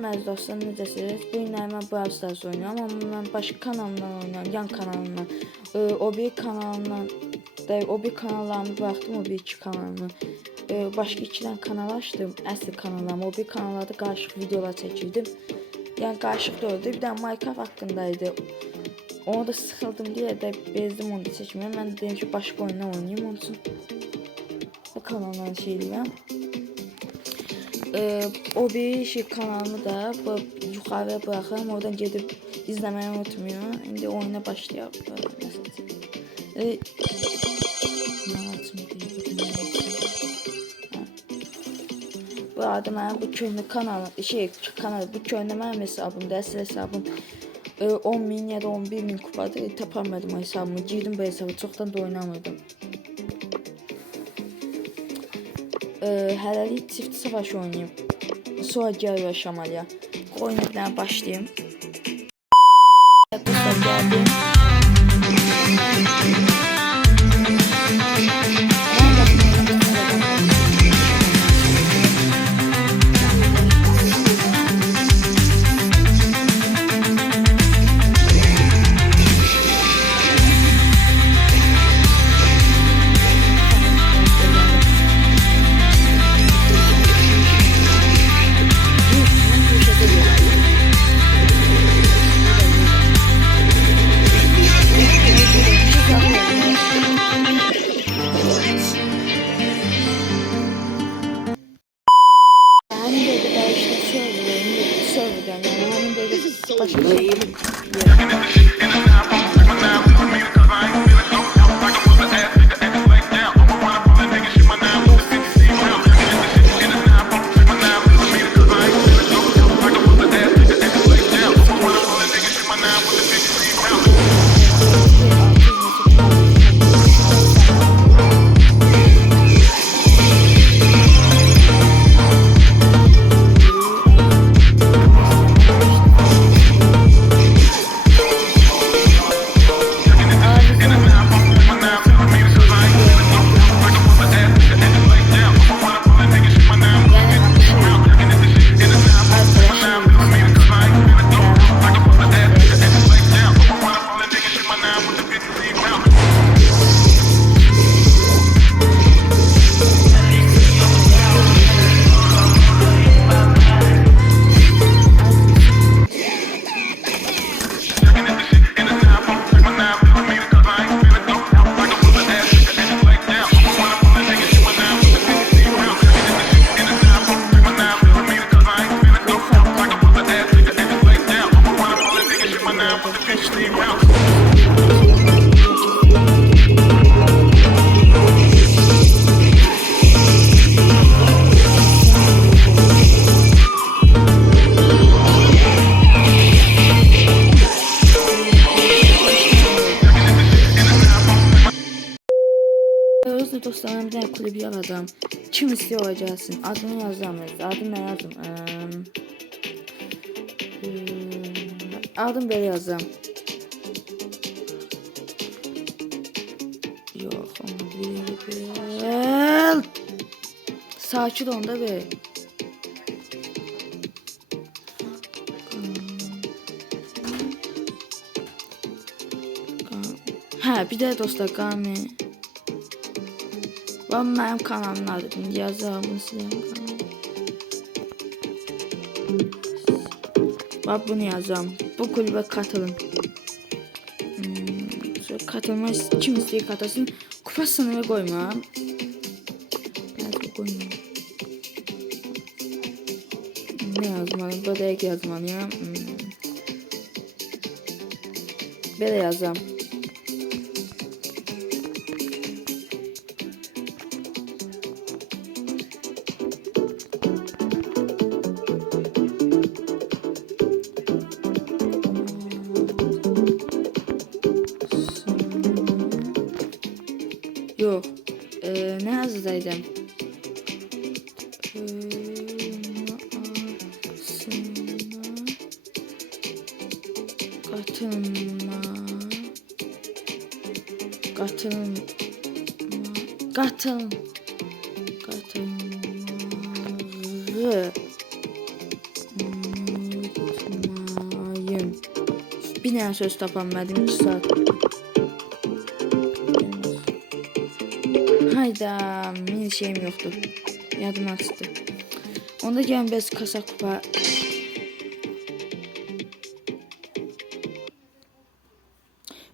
Salam əziz dostlar, necəsiniz? Bu gün mən Brawl Stars oynuyorum, amma mən başqa kanalımdan oynuyorum, yan kanalımdan. O bir kanalımdan, o bir kanallarımı bıraktım, o bir iki kanalımı. Başqa iki tane kanal açdım, əsl kanallarım. O bir kanallarda qarışıq videolar çəkirdim. Yəni qarışıq da oldu. Bir də Minecraft haqqındaydı. Onu da sıxıldım deyə də bezdim, onu da çəkmirəm. Mən dedim ki, başqa oyundan oynayayım, onun üçün bu kanaldan şey eləyəm. O bir şey kanalını da yukarıya bırakırım. Oradan gidip izlemeyi unutmuyor. Şimdi oyuna başlayalım. Bu arada benim bu köhnə kanal bu köhnə mənim hesabımda, əsl hesabım 10.000 ya da 11.000 kupadır. Tapamadım hesabımı. Girdim bu hesabı. Çoktan da oynamıyordum. Hələlik çift savaş oynayayım. Sonra gəl yaşamalıya. Oyundan başlayayım. Geldim. Özde dostlarım, bir tane kulübü yaradım. Kim istiyor olacaksın? Adını yazamayız. Adını ne yazdım? Adım böyle yazdım. Yok, onu değil. Sakin ol da be. Ha, bir de dostlar Gami. Ben benim kanalımın adını yazarım sizin kanalım. Bak bunu yazarım. Bu kulübe katılın. Katılma kim isteği katılsın. Kupa sınırı koyma. Ne yazmalıyım? Böyle yazmalıyım. Böyle yazarım. Yok. Ne yazdaydım? Katılma. Bir dənə söz tapamadım 2 saat. Hayda, mini şeyim yoxdur. Yadımdan çıxdı. Onda gəlin biz kasa kupa.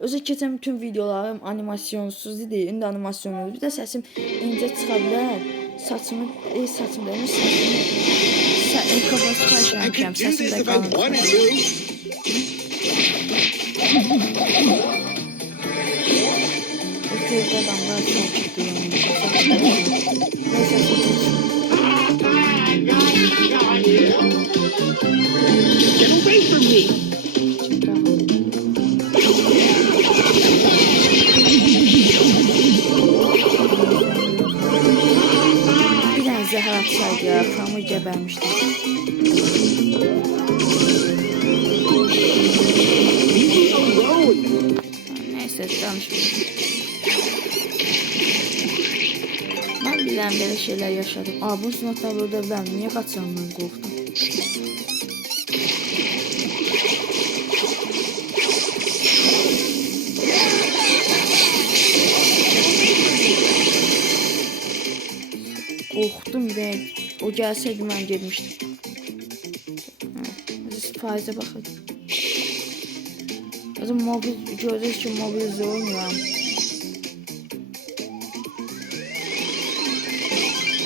Özü keçən bütün videolarım animasyonsuz idi. İndi animasyonlu. Bir də səsim incə çıxa bilər. Saçımı, saçım demiş, saçımı kafası xərcləmişəm. Səsim də qalın. O tezdə adamlar sakit durmuş. Nə səsim keçsin. Get away from me! Bir dənə zəhər atsaydı ya, Pamı gəbərmişdi. Neyse, danışmayayım. Mən bilən belə şeylər yaşadım. Bu sınavda burada ben niyə qaçıram, mən qorxdum. Qorxdum və o gəlsəydi mən getmişdim. Faizə baxın. Mobil gördüyünüz ki, mobil oynayıram.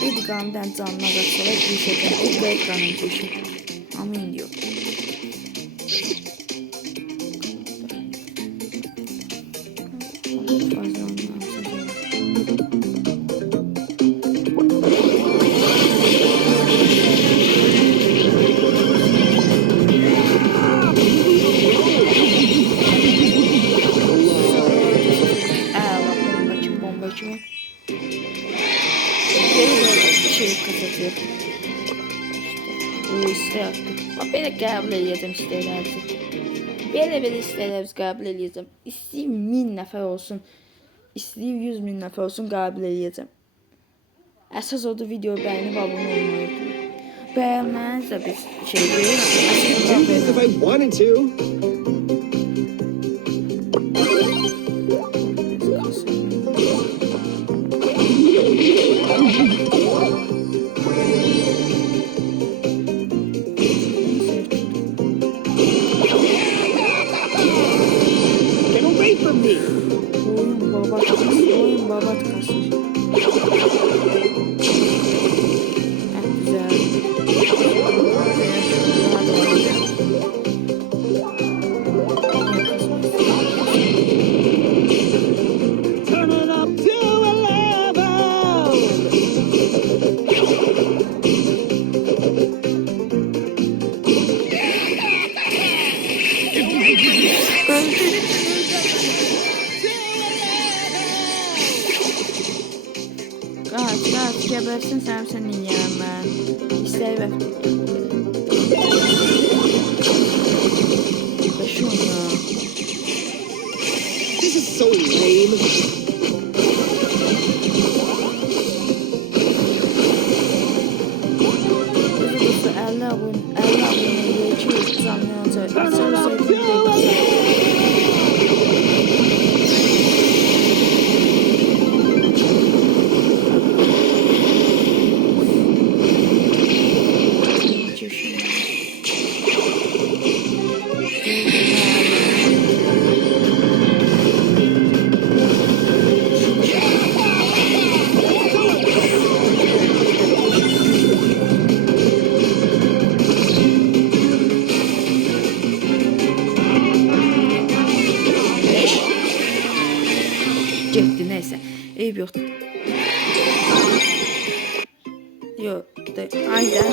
Edqandan canına qaçsalar düşəcəm. Edqanın düşür. Amin diyor. Belə qəbul edəcəm istəklərinizi. Belə istəklərinizi qəbul edəcəm. İstəyim 1000 nəfər olsun, istəyim 100.000 nəfər olsun, qəbul edəcəm. Əsas odur videoyu bəyənib abunə olmayı. Bəyənməniz də bir şey deyil. Oyun babat kasır. Güzel. Turn it up to 11. Kaç gebersin sen senin yiyemem ben. İster ver. Şunu. This is so lame. Allah geçiyor zanlıyorsa. Getdi neyse. Eyb yoxdur. Yox, aydan.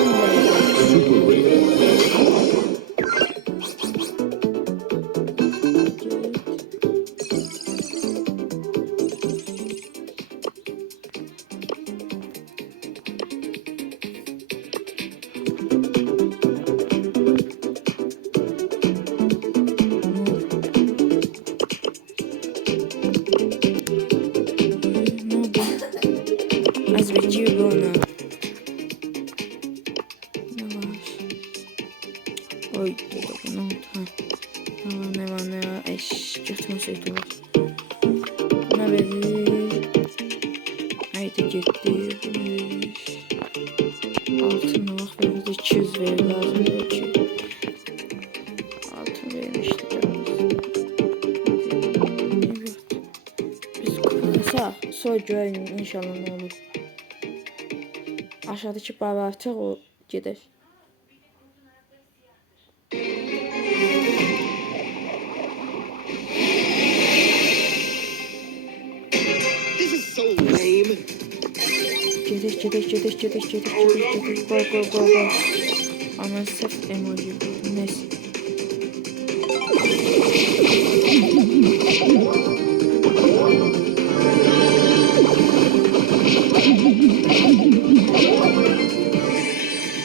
Azveciye bunu. Yavaş. Oy dedi bunu. Ne var ne var. Eş götürmeseydi olur. Ne verir? Haydi gitti. Altın bak verir. 200 verir lazım değil ki. Altın vermişti. Biz kısa sonra görün inşallah ne olur. Aşağıdaki bağ artıq o gedər. This is so lame. Gedir. Go. Ama sırf emoji. Neyse.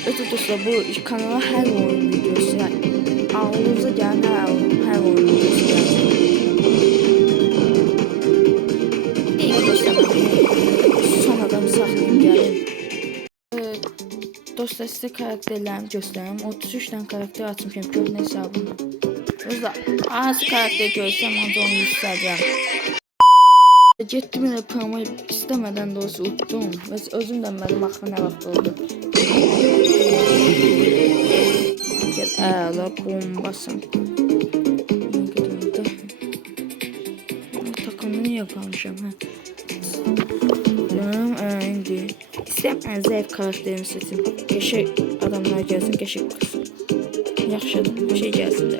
Evet dostlar, bu kanala her oyun videosu, ağlınıza gelen her oyun videosu gelsin. İyi dostlar, son adamı saxlayayım gəlin. Dostlar, sizə karakterlərimi göstərim. 33 tane karakter açmışam köhnə hesabımda. Dostlar, az karakter görsəm ancaq onu yüksəldirəm. Getdim elə promo istəmədən də olsa utdum və özüm də mənim axı nə vaxt oldu. Get əla bombasın. Takımını niyə qalmışam, hə? İndi istəyəm zəif karakterimi seçim. Qəşək adamlar gəlsin, qəşək qızım. Yaxşı şey gəlsin də.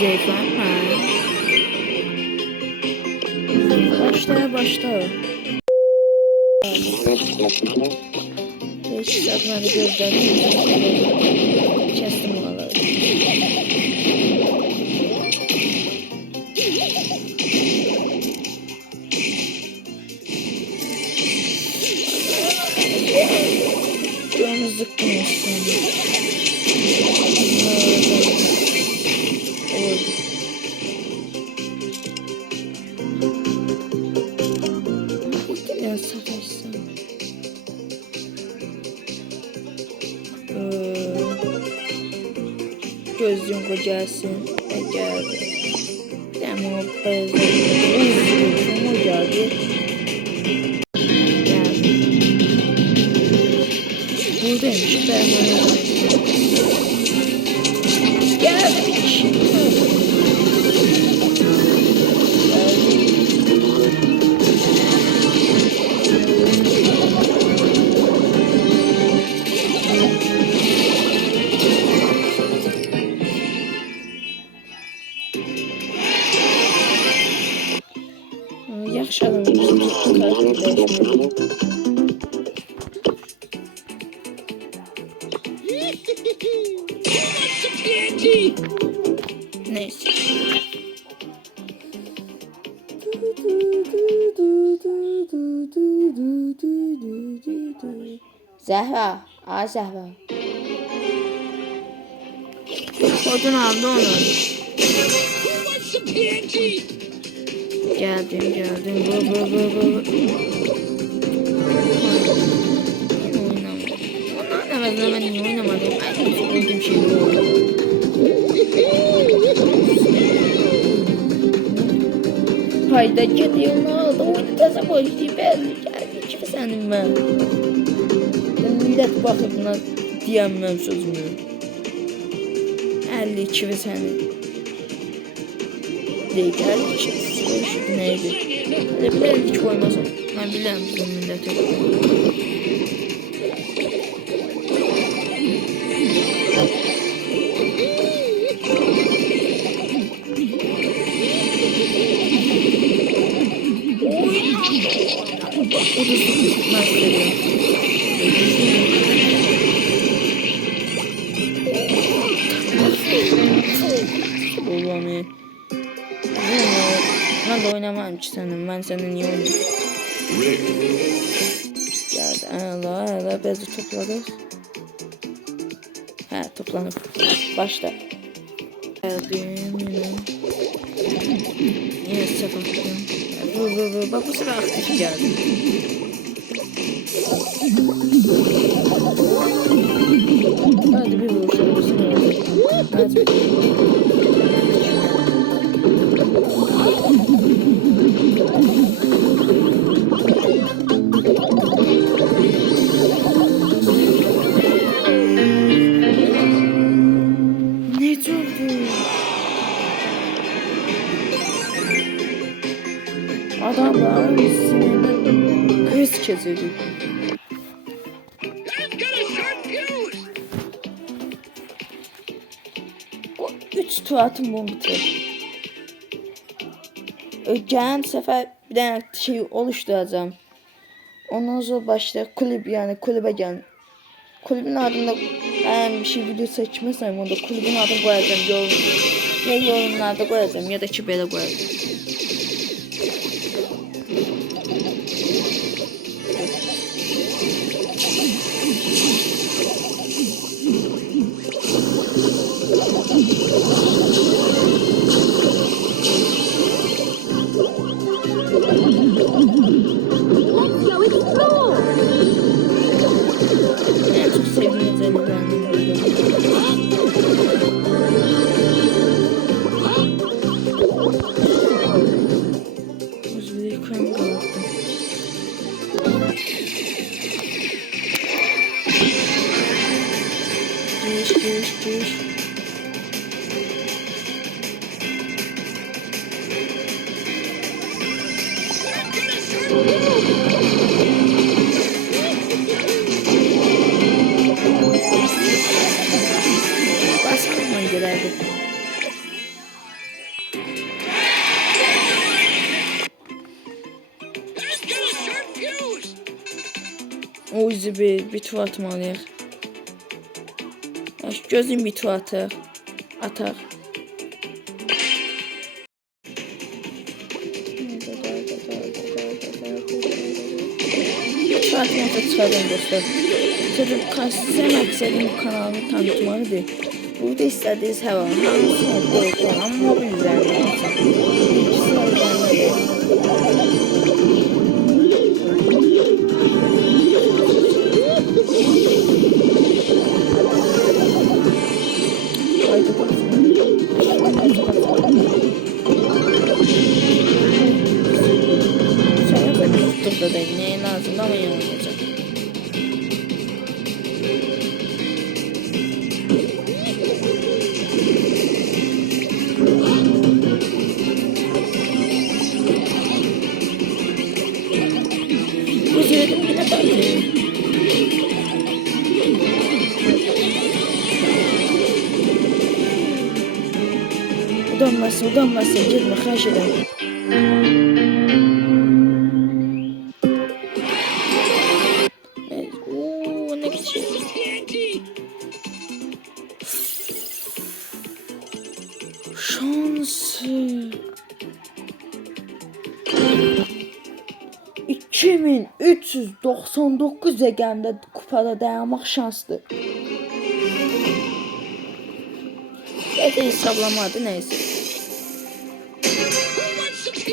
Zeyfenme. Başla. Hiç satmadı gözlerini. Kestim oraları. Canı zıkkın olsun. Sataşsın. Gözlüğün kocasın. Geldi. Ama o beyazlarını geldi. Buradaymış. Gelmiş. Yaxşı adam neyse. Zəhra, Zəhra. Odun aldı onu. Geldim. Bu. Onlar ben niye oynamadım? Ay, çok öldüm şey oldu. Hayda gidiyor, ne oldu? Oyunu tasa başlayıp geldi ki senin ben. Millet bakıp buna diyemem sözümü. 52 ve senin. Değil 52. Eşit neydi? Hadi bilelim hiç koymaz o. Ben bilelim bizim millete. O da tutmaz veriyor. Olamıyor. Ben de oynamam ki senin. Ben senin niye oynayayım? Geldi. Allah bezi topladık. He toplanıp. Başla. Geldim yine. Yine sefer attım. Vur. Bak bu sefer aktif geldi. Hadi bir vur şöyle bu sefer. Hadi bir. Adamlar sinirden kriz geçirdi. O 3 tuatım bunu bitir. Gələn səfər bir dənə şey oluşturacağım. Ondan sonra başlayaq kulüp yani kulübe gəlin. Kulübün adında bir şey video seçmesem onda kulübün adını koyacağım. Ya yorumlarda koyacağım ya da ki belə koyacağım. Giriş. Basmaman gerekli. O yüzden bir tur atmalıyıq. Gözüm bir tur atar. Atmasa çıkardım dostlar. Tabii size maksadım bu kanalı tanıtmalıdır. Burada istediğiniz hava hangisini koyacağım ama mobil üzerinde olsun. İkisi üzerinde da değil. Neye lazım ama yanılacak. Bu söyledim yine bakıyorum. Udanmasın. Girme, kaç ederim. Şansı 2399 legende kupada dayanmak şanslı. Ya da hesaplamadı neyse.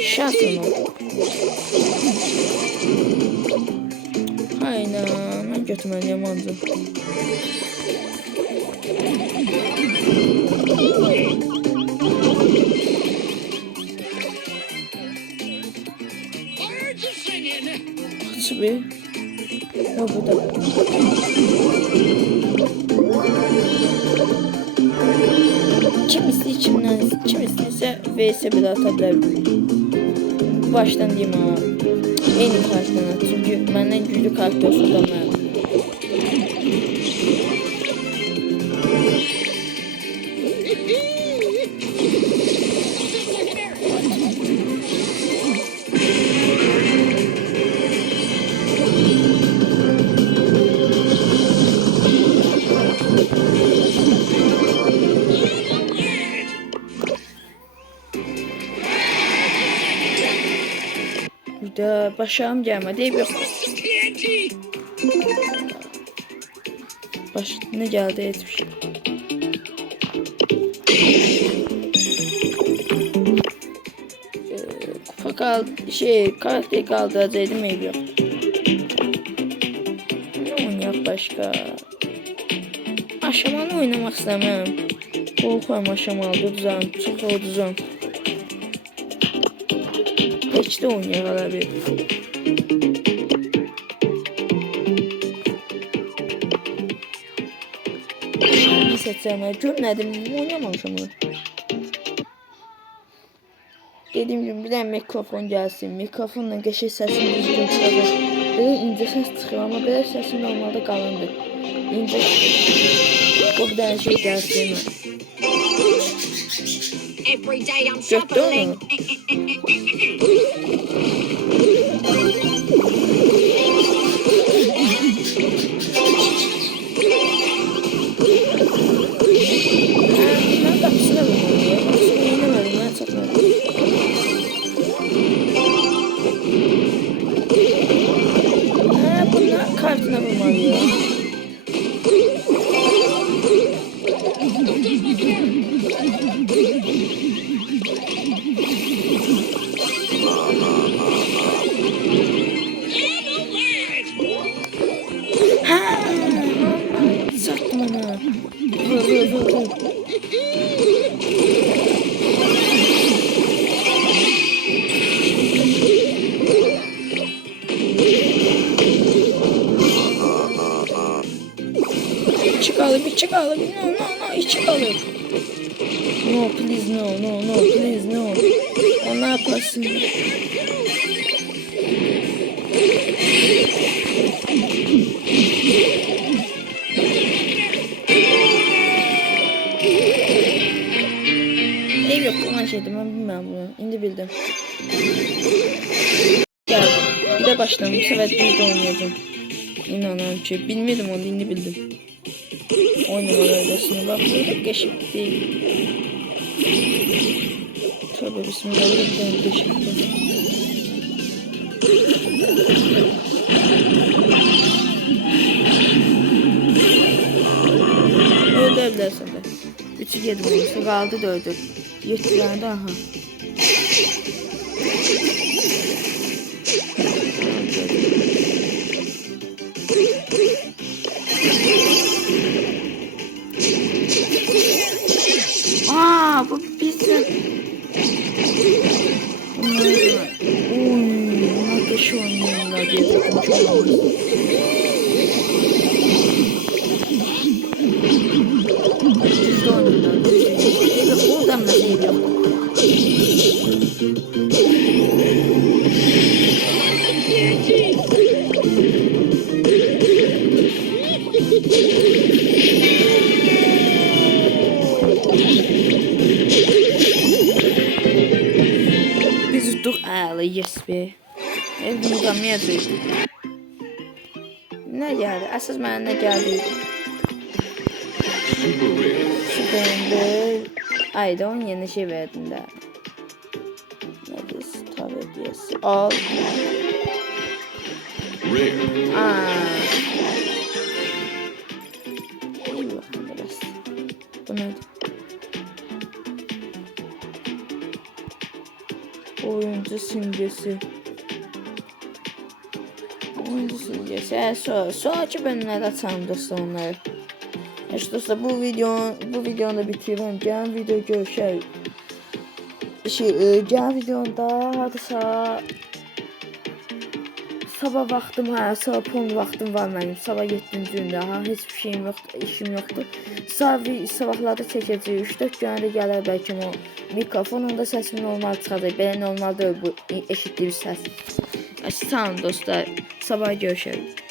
Şansım oldu. Aynen ben götürmeliyim ancak. Aç bir. O bu da. Kimisi içimden, kimisi ise vs bir atabilir. baştan diyeyim ha. En iyi karakterler. Çünkü benden güçlü karakter Sultan ben. Burada başağım gelmedi. Yok. Ne geldi etmiş. Kupa kaldı. Karakter kaldıracaktım ev yok. Ne oynayak başka? Aşamalı oynamak istemem. Korkuyorum aşamalı uduzam. Çok uduzam. Tekte oynayak hala bir. Ne seçsem? Görmedim. Oynamamışım onu. Dediğim gibi bir tane mikrofon gelsin. Mikrofonla geçir sesini düzgün çıkarır. Böyle ince ses çıkıyor ama böyle sesim normalde kalındı. İnce bu bir tane şey gelsin. Gördün mü? Ben kapısına vurmadım ya. Kapısına inemedim ben satmadım. Bunlar kartına vurmalı ya. Sattım onu. Vur. Çıkalım. No, çıkalım. No, please, no, please, no. O ne yaparsın? Ev yok, olan şeydi, ben bilmem bunu. İndi bildim. Gel, bir de başladım. Bu sefer biz de oynayacağım. İnanıyorum ki, bilmiyordum onu, indi bildim. Oynamalardasını bak, burada geçip değil. Tövbe bismillahirrahmanirrahim, geçip değil. Öldürebilirsin de. 3'ü 7 olursa kaldı 4'ü. 7 tane de aha. Bu bizden. Bunlar da şu oynuyorlar diye takılmış. Bizde oynuyorlar. Oradan da şey yok. Biz tuttuk ağlı yes be. Bunu kalmayacak. Ne geldi? Asıl bana ne geldi? Süper. Ayda onun yerine şey verdim de. Nedir? Tabii yes. Al. İyi bakın biraz. Bu neydi? Oyuncu simgesi. Oyuncu simgesi. Sonraki bölümlerde açalım dostlar onları. İşte dostlar bu videonu da bitiriyorum. Gelen video görüşürüz. Gelen videoda hadi sabah vaxtım, sabah pon vaxtım var mənim. Sabah 7-ci gündür, heç bir şeyim yoxdur, işim yoxdur. Sabahlarda çəkəcəyik, 3-4 günə də gələr bəlkə o mikrofonunda səsim normal çıxacaq. Belə normal deyil bu eşitdiyim səs. Sağ olun dostlar, sabah görüşərik.